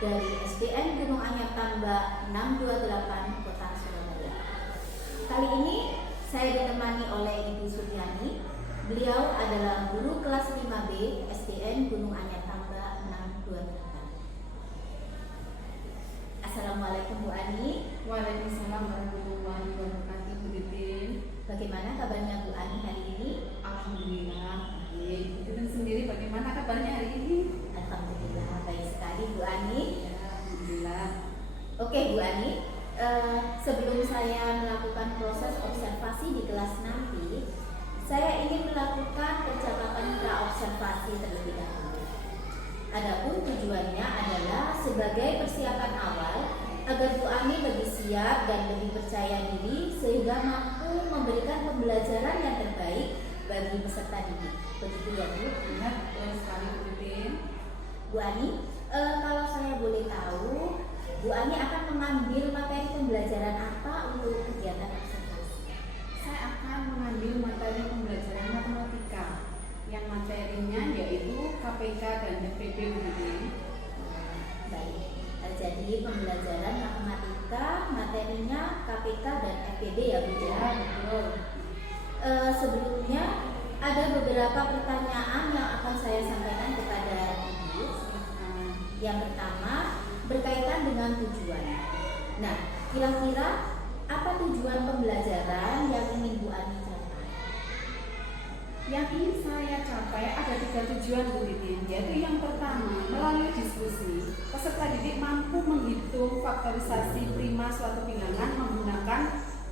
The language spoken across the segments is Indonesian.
dari SDN Gunung Anyar Tambak 628 Kota Surabaya. Kali ini saya ditemani oleh Ibu Suryani. Beliau adalah guru kelas 5B SDN Gunung Anyar Tambak 628. Assalamualaikum Bu Ani. Waalaikumsalam warahmatullahi wabarakatuh, Bu Titin. Bagaimana kabarnya Bu Ani hari ini? Alhamdulillah baik. Bu Titin sendiri bagaimana kabarnya hari ini? Alhamdulillah baik sekali Bu Ani. Ya, alhamdulillah. Oke Bu Ani, sebelum saya melakukan proses observasi di kelas nanti, saya ingin melakukan percakapan praobservasi terlebih dahulu. Adapun tujuannya adalah sebagai persiapan awal agar Bu Ani lebih siap dan lebih percaya diri sehingga mampu memberikan pembelajaran yang terbaik bagi peserta didik. Begitu ya Bu? Ya, betul sekali, Bu Titin. Bu Ani, kalau saya boleh tahu, Bu Ani akan mengambil materi pembelajaran apa untuk kegiatan observasi? Saya akan mengambil materi pembelajaran matematika yang materinya yaitu KPK dan FPB, Bu Titin. Baik, jadi pembelajaran matematika materinya KPK dan FPB ya Bu ya? Ya, betul. Sebelumnya ada beberapa pertanyaan yang akan saya sampaikan kepada Ibu. Yang pertama berkaitan dengan tujuan. Nah, kira-kira apa tujuan pembelajaran yang ingin Bu Ani capai? Yang ingin saya capai ada 3 tujuan, Bu Titin, yaitu yang pertama, melalui diskusi, peserta didik mampu menghitung faktorisasi prima suatu bilangan menggunakan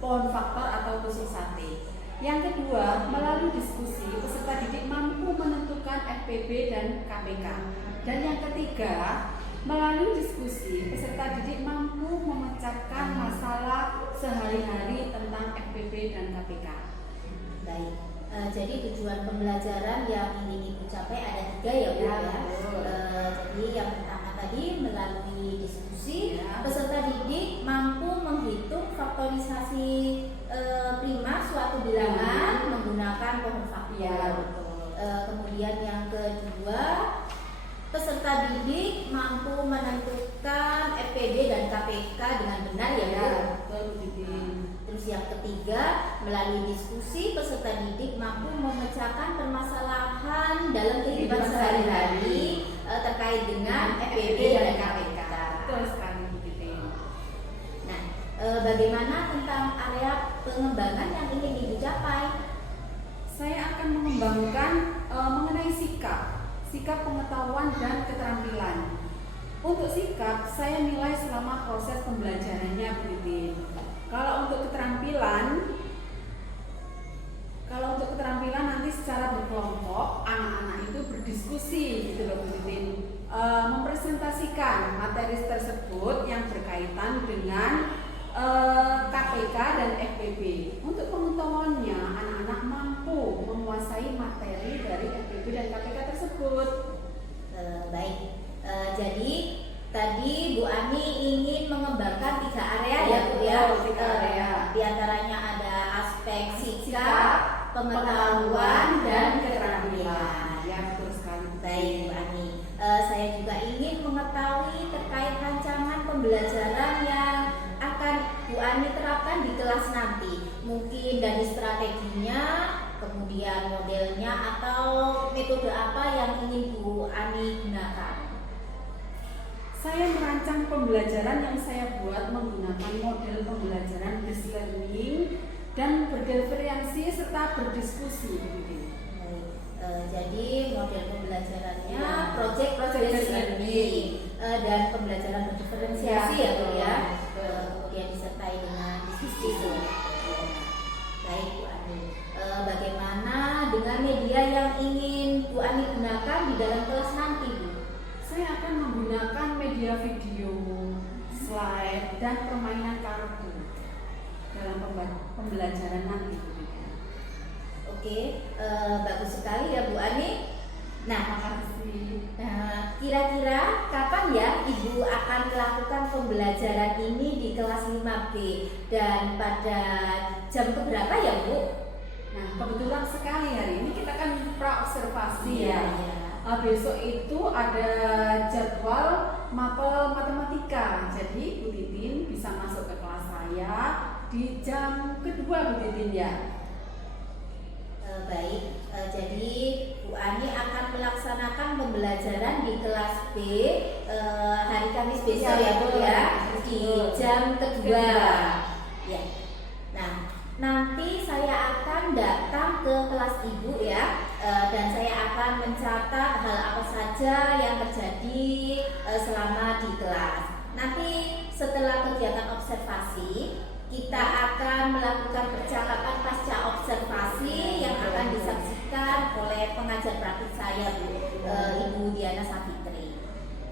pohon faktor atau tusuk sate. Yang kedua, melalui diskusi, peserta didik mampu menentukan FPB dan KPK. Dan yang ketiga, melalui diskusi, peserta didik mampu memecahkan masalah sehari-hari tentang FPB dan KPK. Baik, jadi tujuan pembelajaran yang ingin Ibu capai ada 3 ya Bu ya. Jadi yang pertama tadi melalui diskusi, Ya. peserta didik mampu menghitung faktorisasi prima suatu bilangan menggunakan pohon faktor. Ya, betul. Kemudian yang kedua, peserta didik mampu menentukan FPB dan KPK dengan benar ya Bu. Ya, betul, Bu Titin. Terus yang ketiga, melalui diskusi peserta didik mampu memecahkan permasalahan dalam kehidupan sehari-hari terkait dengan FPB dan KPK. Betul sekali, Bu Titin. Nah, bagaimana tentang area pengembangan yang ingin Ibu capai? Saya akan mengembangkan mengenai sikap pengetahuan dan keterampilan. Untuk sikap, saya nilai selama proses pembelajarannya, Bu Titin. Kalau untuk keterampilan nanti secara berkelompok, anak-anak itu berdiskusi gitu loh, Bu Titin. Mempresentasikan materi tersebut yang berkaitan dengan KPK dan FPB. Untuk pengetahuannya, anak-anak mampu menguasai materi dari FPB dan KPK tersebut. Baik, jadi tadi Bu Ani ingin mengembangkan 3 area ya Bu ya. 3 area. Di antaranya ada aspek sikap, pengetahuan, dan keterampilan. Ya, betul sekali. Baik Bu Ani, saya juga ingin mengetahui terkait rancangan pembelajaran yang akan Bu Ani terapkan di kelas nanti. Mungkin dari strateginya, kemudian modelnya, atau metode apa yang ingin Bu Ani gunakan. Saya merancang pembelajaran yang saya buat menggunakan model pembelajaran based learning dan berdiferensi serta berdiskusi. Jadi model pembelajarannya project based learning dan pembelajaran berdiferensiasi ya Bu ya. Kemudian disertai dengan diskusi. Baik Bu Ani, bagaimana dengan media yang ingin Bu Ani gunakan di dalam kelas nanti Bu? Saya akan menggunakan media video, slide, dan permainan kartu dalam pembelajaran nanti. Oke, bagus sekali ya Bu Ani. Nah, Makasih. kira-kira kapan ya Ibu akan melakukan pembelajaran ini di kelas 5B dan pada jam berapa ya Bu? Nah, kebetulan sekali hari ini kita kan praobservasi ya. besok itu ada jadwal mapel matematika. Jadi Bu Titin bisa masuk ke kelas saya di jam kedua, Bu Titin ya. Baik, jadi Bu Ani akan melaksanakan pembelajaran di kelas B hari Kamis besok ya Bu ya, di jam kedua. Ya. Nah, nanti saya akan datang ke kelas Ibu ya, dan saya akan mencatat hal apa saja yang terjadi selama di kelas. Nanti setelah kegiatan observasi, kita akan melakukan percakapan pasca observasi yang akan disaksikan oleh pengajar praktik saya, Ibu Diana Savitri.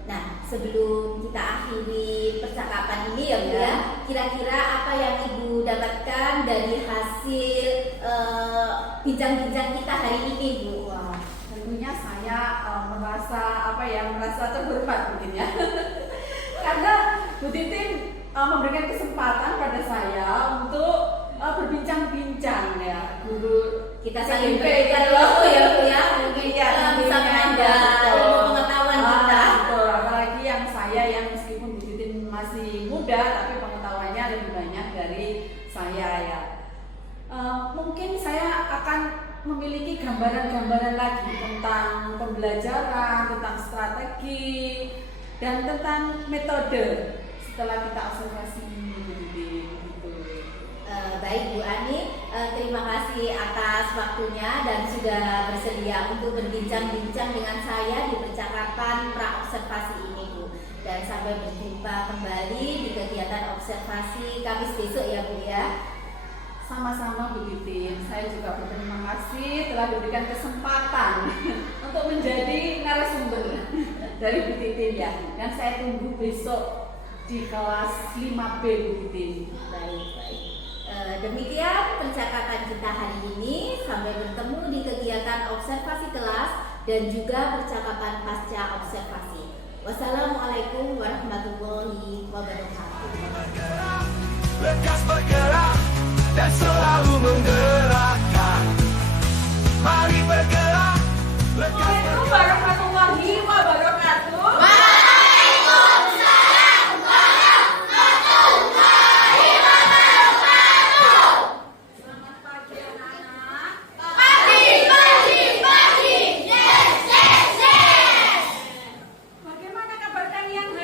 Nah, sebelum kita akhiri percakapan ini ya Bu ya, kira-kira apa yang Ibu dapatkan dari hasil bincang-bincang kita hari ini, Bu? Wah, tentunya saya merasa terhormat mungkin ya. Karena Bu Titin memberikan kesempatan pada saya untuk berbincang-bincang ya, guru Kita saling berikan waktu ya Bu ya, mungkin bisa menambah ilmu pengetahuan kita. Betul, apalagi yang saya yang meskipun Bu Titin masih muda tapi pengetahuannya lebih banyak dari saya ya. Mungkin saya akan memiliki gambaran-gambaran lagi tentang pembelajaran, tentang strategi, dan tentang metode setelah kita observasi gitu. Baik Bu Ani, terima kasih atas waktunya dan sudah bersedia untuk berbincang-bincang dengan saya di percakapan pra-observasi ini Bu. Dan sampai berjumpa kembali di kegiatan observasi Kamis besok ya Bu ya. Sama-sama Bu Titin, saya juga berterima kasih telah diberikan kesempatan untuk menjadi narasumber dari Bu Titin ya. Dan saya tunggu besok di kelas 5B Bu Titin. Baik. Demikian percakapan kita hari ini. Sampai bertemu di kegiatan observasi kelas dan juga percakapan pasca observasi. Wassalamualaikum warahmatullahi wabarakatuh. Lekas bergerak dan selalu menggerakkan. Mari bergerak, lekas bergerak. Warahmatullahi wabarakatuh. Bagaimana kabar kalian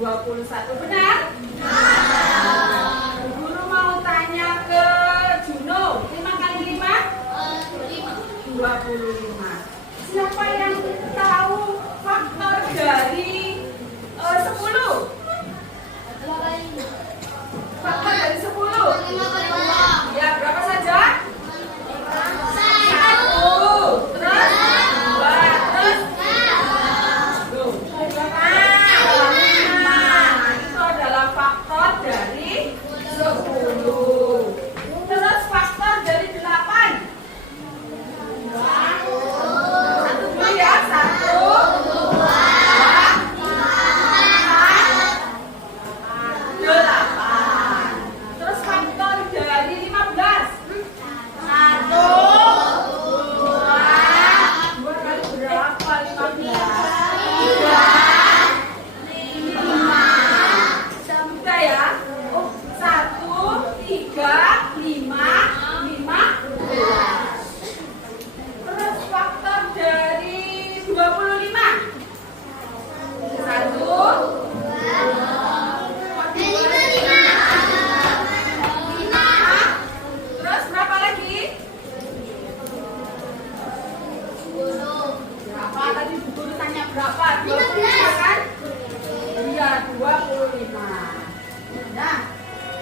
21. Benar? Bu Guru mau tanya ke Juno. 5 kali 5? 25. Siapa yang tahu faktor dari 10? Faktor dari 10? Ya, berapa saja? 1. Terus 2. Terus 5. Itu adalah faktor dari 10. Terus faktor dari 8? Satu dulu ya. 1, 2, 8. Terus faktor dari 15? 1, 2 kali berapa? 15. 3 ya. Oh, 1, 3, 5, 15. Terus faktor dari 25? 1, 5. Terus berapa lagi? Berapa tadi Bu Guru tanya berapa? 25 kan? Iya, 25. Nah,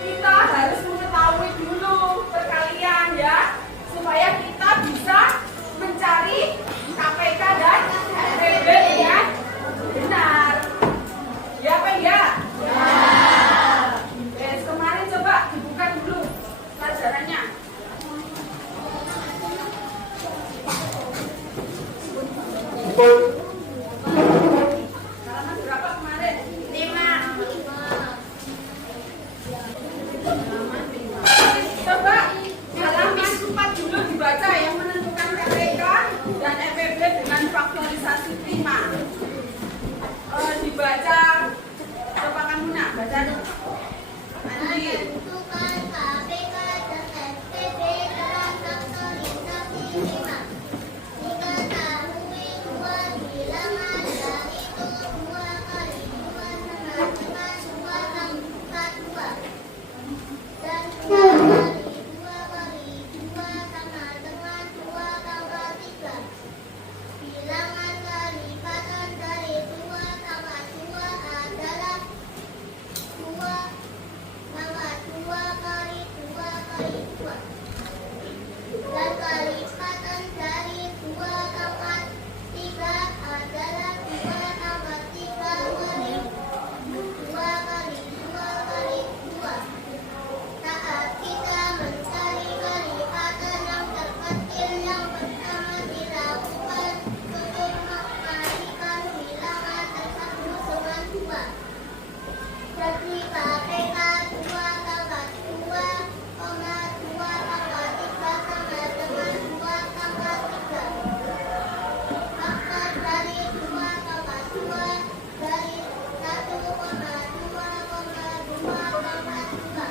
kita harus mengetahui dulu perkalian ya, supaya kita bisa mencari KPK dan SPB dengan benar. Ya apa ya? Ya. Kemarin coba dibuka dulu pelajarannya. Halaman berapa kemarin? 5. Coba halaman 4 dulu dibaca yang menentukan KPK dan FPB dengan faktorisasi prima. Dibaca, coba kamu nak baca dulu. Nanti. Menentukan KPK dan SPB dengan faktorisasi prima. Diketahui dua bilangan yaitu 2 kali 2 sama dengan 2 tambah 2. Dan 2 kali 2 kali 2 sama dengan 2 tambah 3. Bilangan kelipatan dari 2 tambah 2 adalah 2 tambah 2 kali 2 kali 2. Dan kelipatan dari 2 tambah 3 adalah 2 tambah 3 kali 2 kali 2 kali 2. Saat kita mencari kelipatan yang terkecil, yang pertama dilakukan untuk mengkalikan bilangan tersebut dengan 2. Jadi KPK 2 tambah 2, 2 tambah 3 sama dengan 2 tambah 3. Faktor dari 2 tambah 2 dari 1,2,2 tambah 2.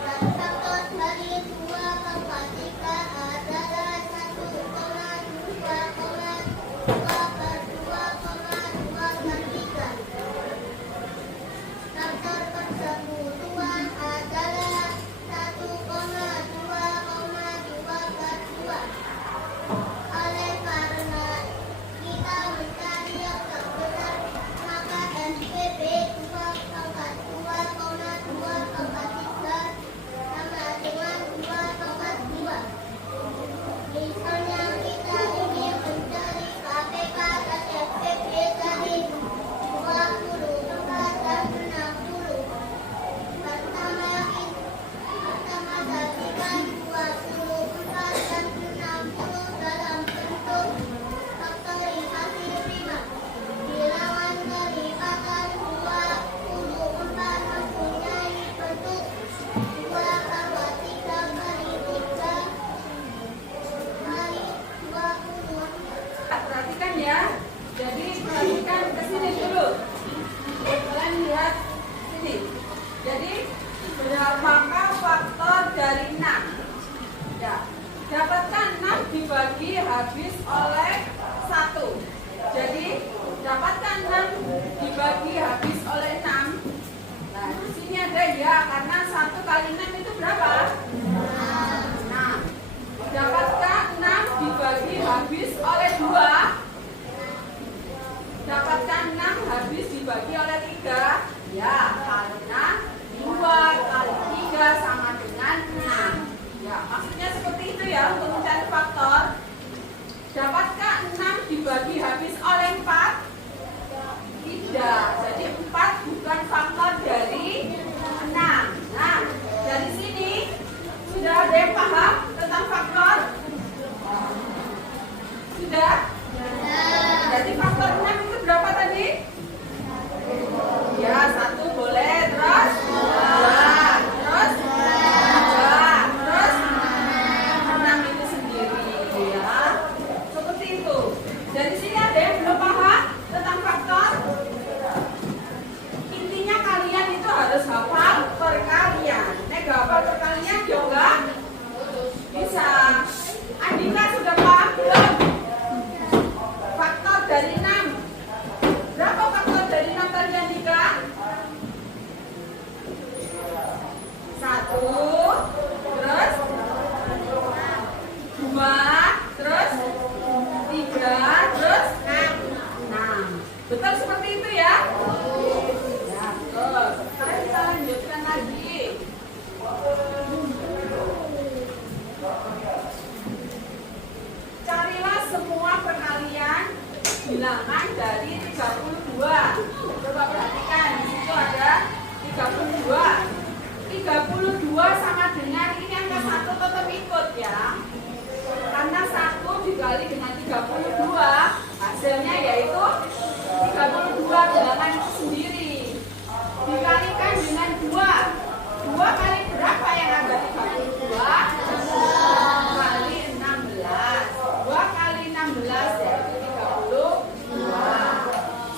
Dan faktor dari 2 tambah 3 adalah 1,2,2 per 2,2 per 3. Faktor persekutuan adalah 1,2,2 per 2. Oleh karena kita mencari yang terbenar, maka SPB 2 tambah 2,2 tambah 3 sama dengan 2 tambah 2. Misalnya kita ingin mencari KPK dan SPB dari 24 dan 60. Pertama jadikan 24 dan 60 dalam bentuk faktorisasi prima. Bilangan kelipatan 24 mempunyai bentuk 2 tambah 3 kali 3 kali 20. Perhatikan ya. Jadi perhatikan ke sini dulu. Kalian lihat sini. Jadi berapakah faktor dari 6? Ya. Dapatkan 6 dibagi habis oleh 1. Jadi dapatkan 6 dibagi habis oleh ya, karena 1 kali 6 itu berapa? 6. Dapatkah 6 dibagi habis oleh 2? Dapatkah 6 habis dibagi oleh 3? Ya, karena 2 kali 3 sama dengan 6. Ya, maksudnya seperti itu ya untuk mencari faktor. Dapatkah 6 dibagi habis oleh 4? Tidak. Jadi 4 bukan faktor dari 6. Nah, dari sini sudah ada yang paham tentang faktor? Sudah? Jadi faktor 6 itu berapa tadi? Ya, 1 boleh. Terus 2, terus 3, terus 6 itu sendiri ya. Seperti itu. Dari sini ada yang belum paham tentang faktor? Intinya kalian itu harus hafal perkalian. Nek gak hafal perkalian juga bisa. Andika sudah paham belum? Faktor dari 6. Berapa faktor dari 6 tadi Andika? 1, terus 2, terus 3, terus 6. Betul seperti itu ya? Ya, betul. Sekarang kita lanjutkan lagi. Carilah semua perkalian bilangan dari 32. Coba perhatikan, di situ ada 32. 32 sama dengan ini angka 1 tetap ikut ya. Karena 1 dikali dengan 32 hasilnya yaitu 32 bilangan itu sendiri. Dikalikan dengan 2. 2 kali berapa yang ada 32? 2 kali 16. 2 kali 16 yaitu 32.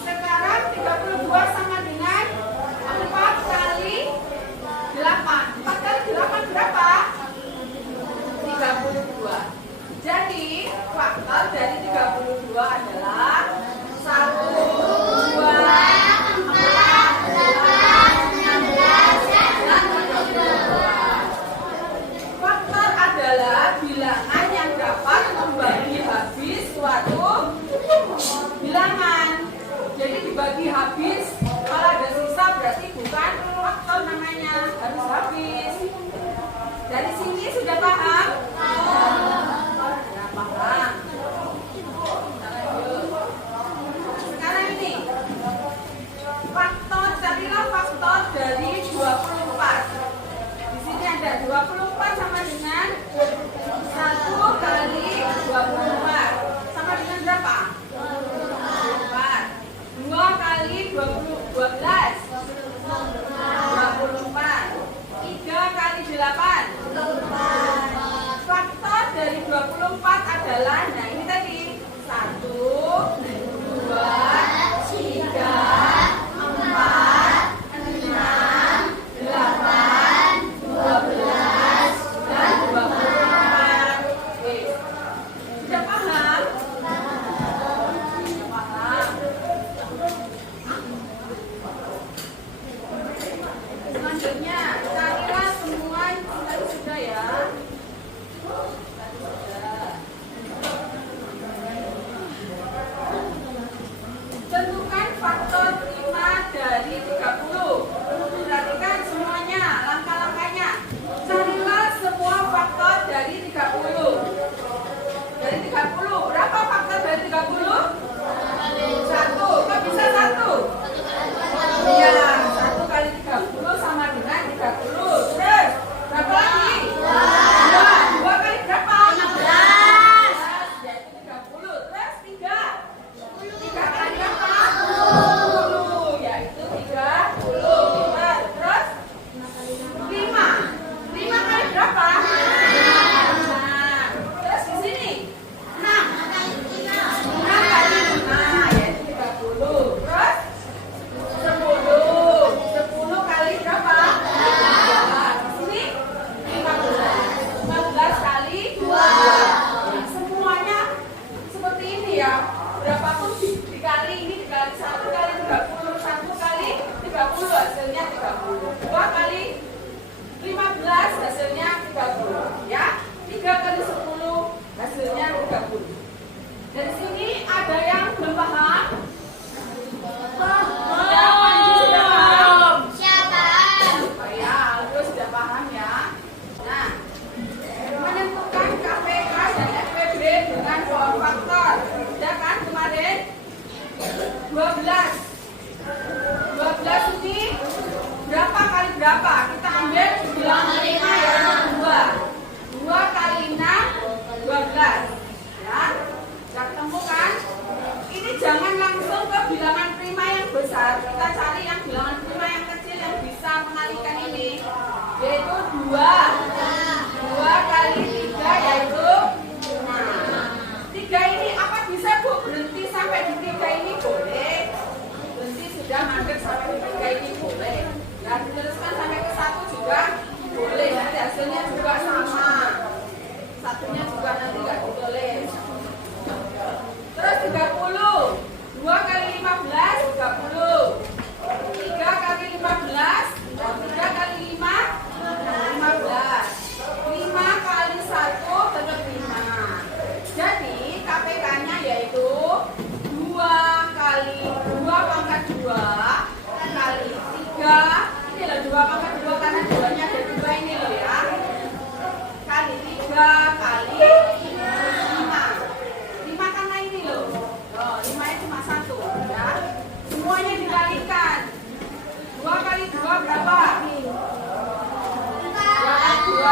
Sekarang 32 sama dengan 4 kali 8. 4 kali 8 berapa? 32. Jadi faktor dari 32 adalah 1, 2, 4, 8, 16, dan 32. Faktor adalah bilangan yang dapat membagi habis suatu bilangan. Jadi dibagi habis, kalau ada sisa berarti bukan faktor namanya, harus habis. Dari sini sudah paham? Sudah paham. Kita lanjut. Sekarang ini faktor, carilah faktor dari 24. Di sini ada 24 sama dengan 1 kali 24 sama dengan berapa? 24. 2 kali 12 24. 3 kali 8 faktor dari 24 adalah, nah ini tadi 1, 2, 3, 4, 6, 8, 12, dan 24. Oke. Sudah paham? Sudah paham. Selanjutnya, carilah semua tadi sudah ya. Tentukan faktor 5 dari 30. Perhatikan semuanya, langkah-langkahnya. Carilah semua faktor dari 30. Dari 30, berapa faktor dari 30? 1. Kok bisa 1? Iya, 1 kali 30 sama dengan 30. Terus, berapa lagi? 2 kali berapa? 16. Yaitu 30. Terus 3. 3 kali berapa? 10. Yaitu 30. Pintar. Terus 5. 5 kali berapa? 6. Terus di sini 6. 6 kali 5 yaitu 30. Terus 10. 10 kali berapa? 15. Di sini 15. 15 kali 2. Semuanya seperti ini ya. Berapapun dikali ini dikali 1 kali 30. 1 kali 30 hasilnya 30. 2 kali hasilnya 30. Dari sini ada yang belum paham? Ya, Panji sudah paham. Siapa? Ya, Aldo sudah paham ya. Nah, menentukan KPK dan FPB dengan dua faktor. Sudah kan kemarin? 12. 12 ini berapa kali berapa? Kita ambil bilangan 5 yaitu 2. 2 kali 6, 12. Ya, sudah ketemu kan? Ini jangan langsung ke bilangan prima yang besar. Kita cari yang bilangan prima yang kecil yang bisa mengalihkan ini, yaitu 2. 2 kali 3 yaitu 5. 3 ini apa bisa Bu berhenti sampai di 3 ini boleh? Berhenti sudah mandek sampai di 3 ini boleh. Dan diteruskan sampai ke 1 juga boleh. Nanti hasilnya juga sama. Satunya juga nanti nggak ditulis. Terus 30. 2 kali 15, 30. 3 kali 15, 3 kali 5, 15. 5 kali 1 tetap 5. Jadi KPK-nya yaitu 2 kali 2 pangkat 2 kali 3. Ini loh 2 pangkat 2 karena 2-nya ada 2 ini loh ya. Kali 3 kali 5. 5 karena ini loh. Oh, 5 cuma 1 ya. Semuanya dikalikan. 2 kali 2 berapa? 2 kali 2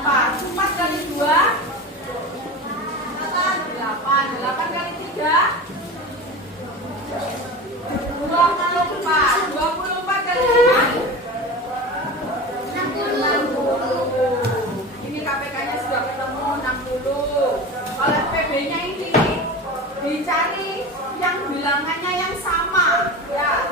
4. 4 kali 2 8. 8 kali 3 24. 24 kali 5 60. Ini KPK-nya sudah ketemu 60. Kalau FPB-nya ini dicari yang bilangannya yang sama ya.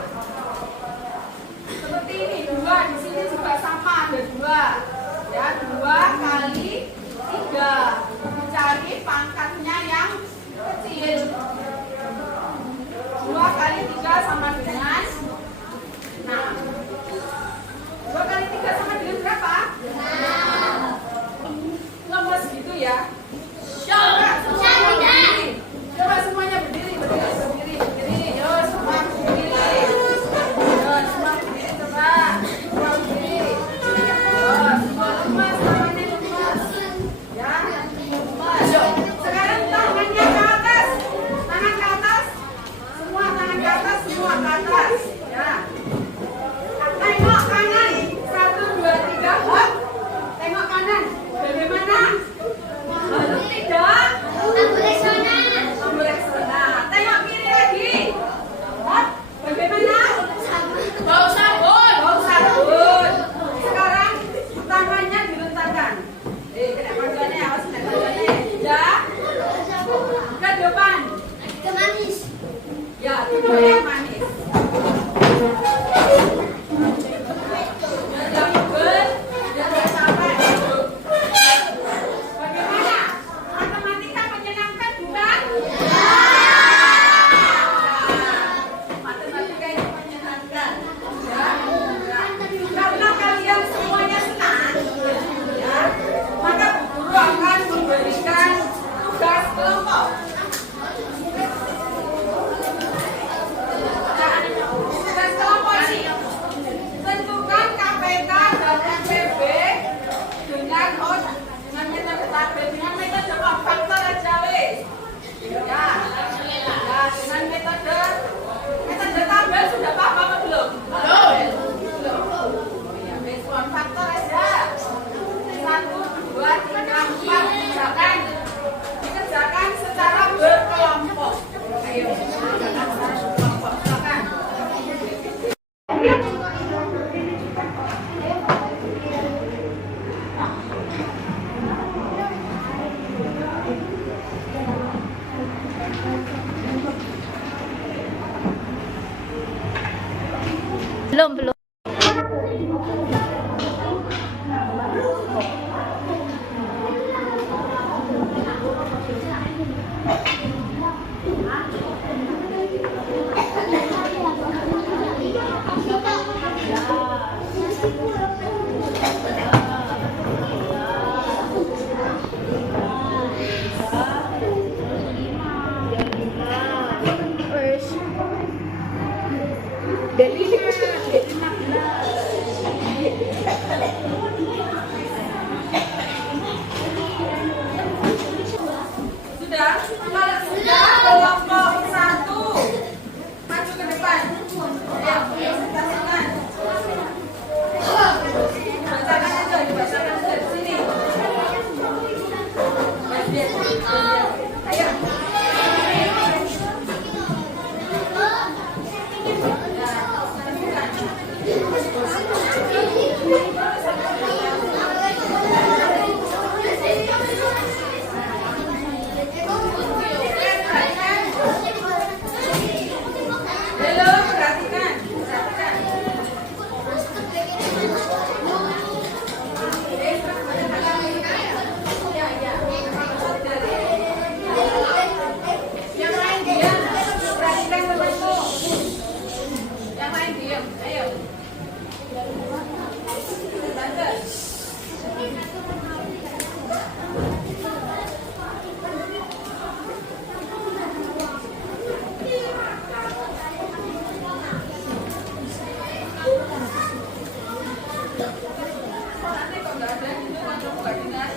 Seperti ini 2, di sini juga sama ada 2. Ya, 2 kali 3. Dicari pangkatnya yang kecil. 2 kali 3 sama dengan 6. 2 kali 3 sama dengan berapa? 6. Lemes gitu ya. Coba semuanya berdiri. Yo, semua berdiri. Yo, semua berdiri coba. Semua berdiri. Yo, semua lemas, tangannya lemas. Ya, lemas. Yo, sekarang tangannya ke atas. Tangan ke atas. Semua tangan ke atas, semua ke atas. Ya. Tengok kanan. 1, 2, 3, hop. Tengok kanan. Bagaimana? Lalu tidak. Lampu reksona. Tengok kiri lagi. Hop. Bagaimana? Bau sabun. Sekarang tangannya diletakkan. Kena panjangnya, awas kena panjangnya. Ya. Ke depan. Ya, tidur yang manis. Jangan pegel, jangan capek. Bagaimana? Matematika menyenangkan bukan? Matematika itu menyenangkan. Ya. Karena kalian semuanya senang, ya, maka Bu Guru akan memberikan tugas kelompok. Tugas kelompok ini tentukan KPK dan FPB dengan metode faktor aja wes. Ya, dengan metode tabel sudah paham apa belum? Belum. Ya, wes one faktor aja. 1, 2, 3, 4 dikerjakan secara berkelompok. Ayo, kerjakan secara berkelompok. Silakan. Belum. Dari 15. Sudah? Kalau sudah, kelompok 1 maju ke depan. Ya, bacakan. Bacakan aja, dibacakan aja di sini. Ayo. Belum, perhatikan. Yang lain diam. Perhatikan temanmu. Yang lain diam. Ayo. Tante. Nanti kok nggak ada gitu, kamu nggak dengar.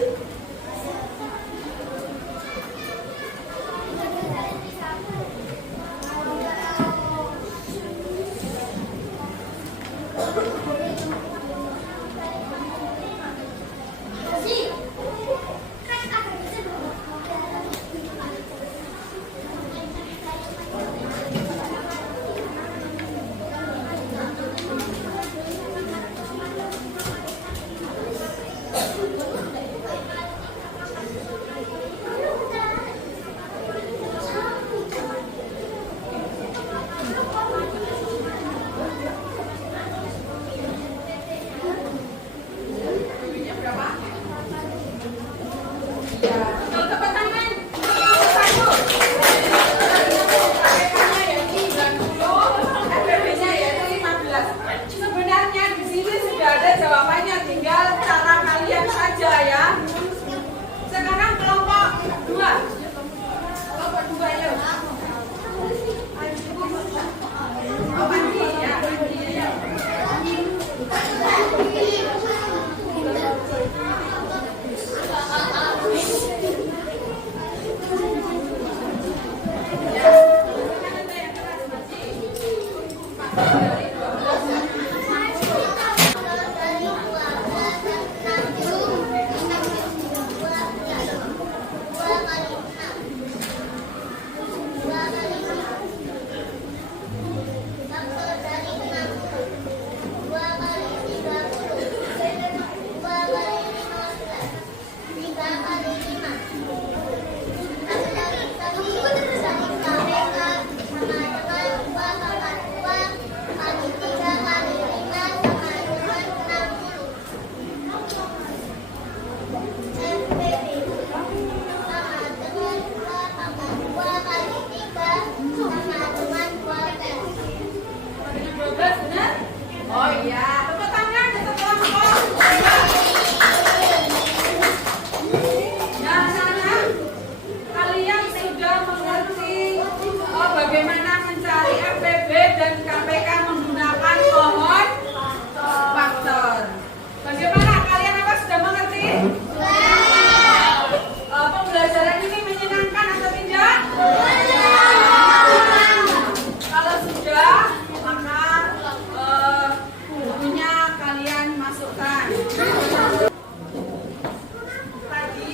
Bunyinya berapa? Ya, betul, tepuk tangan. Satu. KPK-nya yaitu 90, FPB-nya yaitu 15. Sebenarnya di sini sudah ada jawabannya, tinggal cara kalian saja ya. Sekarang kelompok 2. Kelompok 2 ya. Oh, mandi ya, mandi ya. Oh iya, tepuk tangan untuk kelompok. Nah, sana kalian sudah mengerti bagaimana mencari FPB dan KPK menggunakan pohon faktor. Bagaimana kalian apa sudah mengerti? Pembelajaran ini menyenangkan atau tidak? Kalau sudah, maka bukunya kalian masukkan. Tadi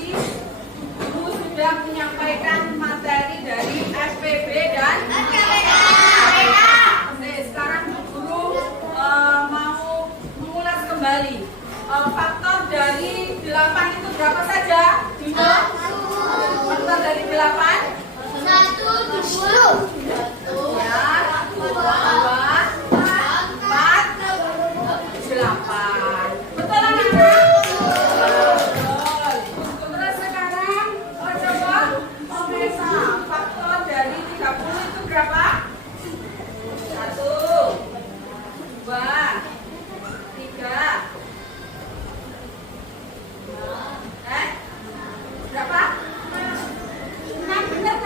Ibu sudah menyampaikan materi dari FPB dan KPK. Sekarang Guru mau mengulas kembali. Faktor dari 8 itu berapa saja? Dino? Faktor dari 8? 1, 2. Ya, 2, 4, 8. Betul anak-anak? Betul. Terus sekarang coba Omesa, faktor dari 30 itu berapa? 1, 2, 3. Berapa? 6, benar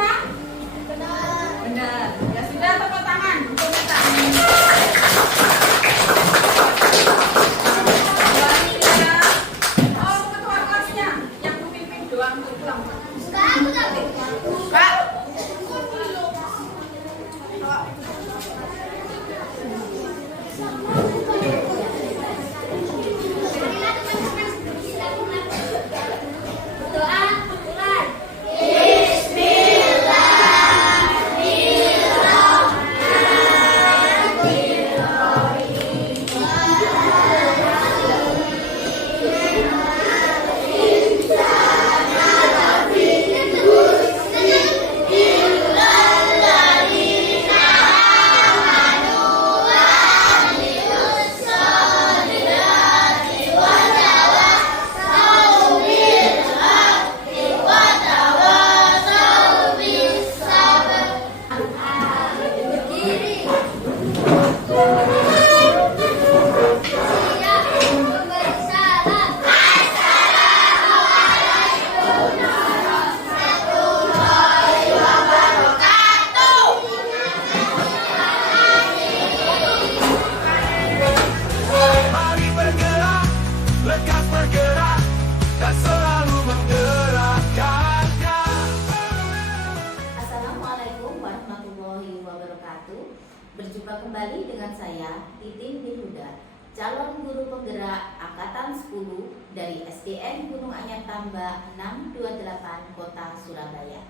Assalamualaikum warahmatullahi wabarakatuh. Berjumpa kembali dengan saya, Titin Bihuda, calon guru penggerak Angkatan 10 dari SDN Gunung Anyar Tambak 628 Kota Surabaya.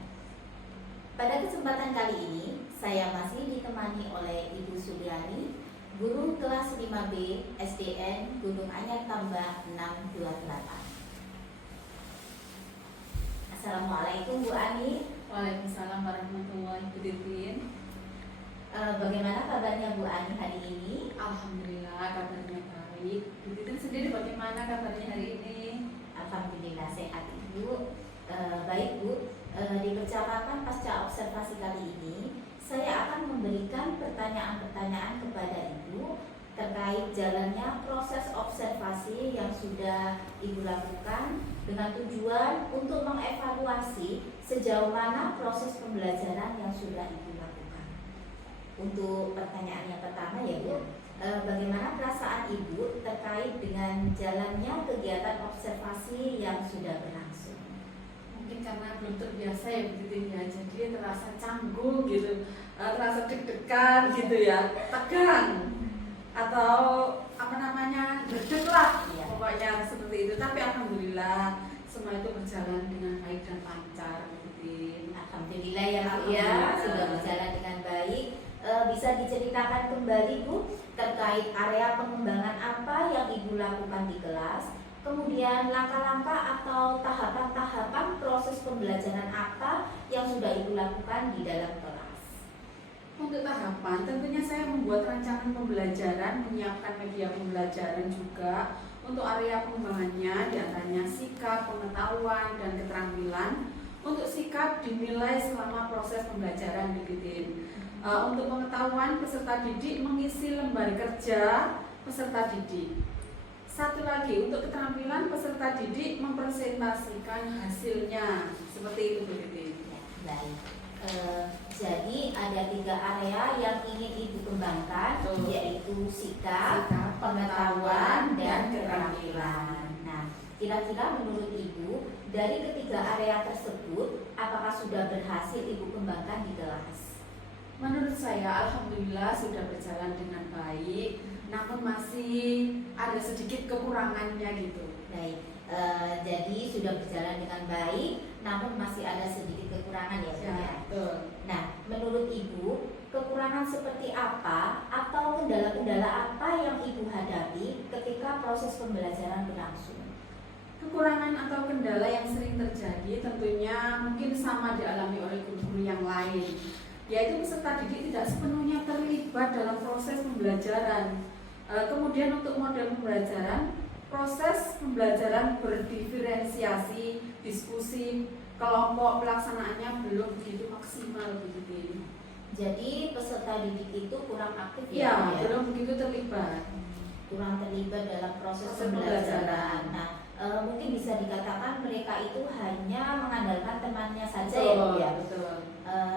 Pada kesempatan kali ini, saya masih ditemani oleh Ibu Suliani, guru kelas 5B SDN Gunung Anyar Tambak 628. Assalamualaikum Bu Ani. Waalaikumsalam warahmatullahi wabarakatuh. Bagaimana kabarnya Bu Ani hari ini? Alhamdulillah kabarnya baik. Bu Titin sendiri bagaimana kabarnya hari ini? Alhamdulillah sehat Ibu. Baik Bu, di percakapan pasca observasi kali ini saya akan memberikan pertanyaan-pertanyaan kepada Ibu terkait jalannya proses observasi yang sudah Ibu lakukan dengan tujuan untuk mengevaluasi sejauh mana proses pembelajaran yang sudah Ibu lakukan. Untuk pertanyaan yang pertama ya Bu, bagaimana perasaan Ibu terkait dengan jalannya kegiatan observasi yang sudah berlangsung? Mungkin karena belum terbiasa ya Bu Titin ya, jadi terasa canggung gitu, terasa deg-degan gitu ya, tegang atau apa namanya gerdek lah, Iya. pokoknya seperti itu. Tapi alhamdulillah semua itu berjalan dengan baik dan lancar Bu Titin. Alhamdulillah ya Bu ya, Alhamdulillah. sudah berjalan dengan baik. Bisa diceritakan kembali Bu terkait area pengembangan apa yang Ibu lakukan di kelas, kemudian langkah-langkah atau tahapan-tahapan proses pembelajaran apa yang sudah Ibu lakukan di dalam kelas. Untuk tahapan, tentunya saya membuat rancangan pembelajaran, menyiapkan media pembelajaran juga. Untuk area pengembangannya, diantaranya sikap, pengetahuan, dan keterampilan. Untuk sikap dinilai selama proses pembelajaran begitu. Untuk pengetahuan, peserta didik mengisi lembar kerja peserta didik. Satu lagi, untuk keterampilan, peserta didik mempresentasikan hasilnya. Seperti itu begitu. Ya, baik. Jadi ada 3 area yang ingin Ibu kembangkan, Betul. yaitu sikap, Sikap, pengetahuan, dan keterampilan. keterampilan. Nah, kira-kira menurut Ibu dari ketiga area tersebut, apakah sudah berhasil Ibu kembangkan di kelas? Menurut saya, alhamdulillah sudah berjalan dengan baik, namun masih ada sedikit kekurangannya gitu. Baik, jadi sudah berjalan dengan baik, namun masih ada sedikit kekurangan ya Bu ya. Betul. Nah, menurut Ibu, kekurangan seperti apa atau kendala-kendala apa yang Ibu hadapi ketika proses pembelajaran berlangsung? Kekurangan atau kendala yang sering terjadi tentunya mungkin sama dialami oleh guru-guru yang lain, yaitu peserta didik tidak sepenuhnya terlibat dalam proses pembelajaran. Kemudian untuk model pembelajaran, proses pembelajaran berdiferensiasi, diskusi, kelompok pelaksanaannya belum begitu maksimal begitu. Jadi peserta didik itu kurang aktif Ya, Bu belum begitu terlibat. kurang terlibat dalam proses Proses pembelajaran. pembelajaran. Nah, mungkin bisa dikatakan mereka itu hanya mengandalkan temannya saja Betul, ya Bu ya. betul.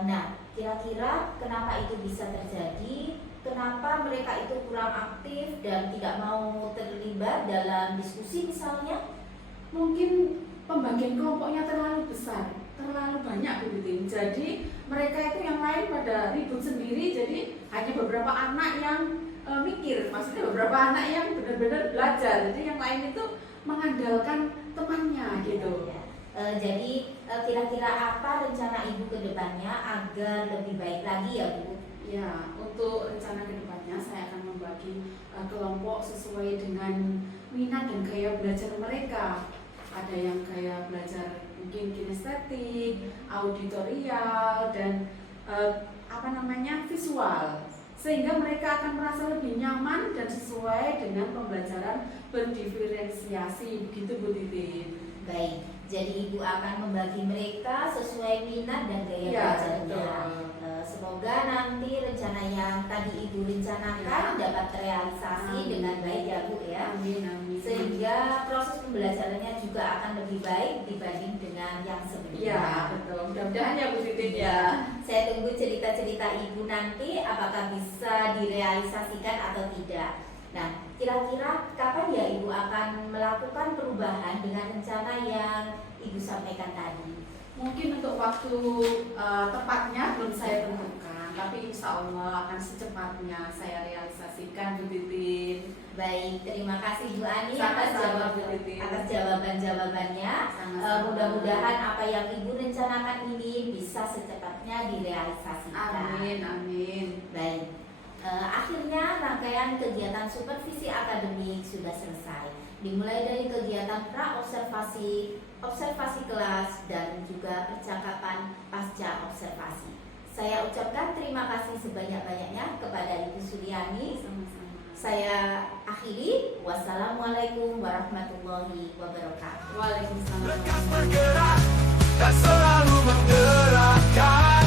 Nah, kira-kira kenapa itu bisa terjadi? Kenapa mereka itu kurang aktif dan tidak mau terlibat dalam diskusi misalnya? Mungkin pembagian kelompoknya terlalu besar, terlalu banyak begitu. Jadi mereka itu yang lain pada ribut sendiri, jadi hanya beberapa anak yang mikir, maksudnya beberapa anak yang benar-benar belajar. Jadi yang lain itu mengandalkan temannya gitu. Ya. Jadi kira-kira apa rencana Ibu ke depannya agar lebih baik lagi ya Bu? Ya, untuk rencana kedepannya saya akan membagi kelompok sesuai dengan minat dan gaya belajar mereka. Ada yang gaya belajar mungkin kinestetik, auditorial, dan visual. Sehingga mereka akan merasa lebih nyaman dan sesuai dengan pembelajaran berdiferensiasi. Begitu Bu Titin. Baik, jadi Ibu akan membagi mereka sesuai minat dan gaya Ya, belajarnya. betul. Semoga nanti rencana yang tadi Ibu rencanakan dapat terrealisasi Amin. dengan baik ya Bu ya. Amin, amin. Sehingga proses pembelajarannya juga akan lebih baik dibanding dengan yang sebelumnya. Ya, betul. Mudah-mudahan ya Bu Titin ya. Saya tunggu cerita-cerita Ibu nanti apakah bisa direalisasikan atau tidak. Nah, kira-kira kapan ya Ibu akan melakukan perubahan dengan rencana yang Ibu sampaikan tadi? Mungkin untuk waktu tepatnya belum saya tentukan, tapi insya Allah akan secepatnya saya realisasikan Bu Titin. Baik, terima kasih Bu Ani Sama-sama, Bu Titin. atas jawaban-jawabannya. Sama-sama. Mudah-mudahan apa yang Ibu rencanakan ini bisa secepatnya direalisasikan. Amin, amin. Baik, akhirnya rangkaian kegiatan supervisi akademik sudah selesai. Dimulai dari kegiatan pra-observasi, observasi kelas, dan juga percakapan pasca observasi. Saya ucapkan terima kasih sebanyak-banyaknya kepada Ibu Suryani. Sama-sama. Saya akhiri. Wassalamualaikum warahmatullahi wabarakatuh. Waalaikumsalam. Lekas bergerak dan selalu menggerakkan.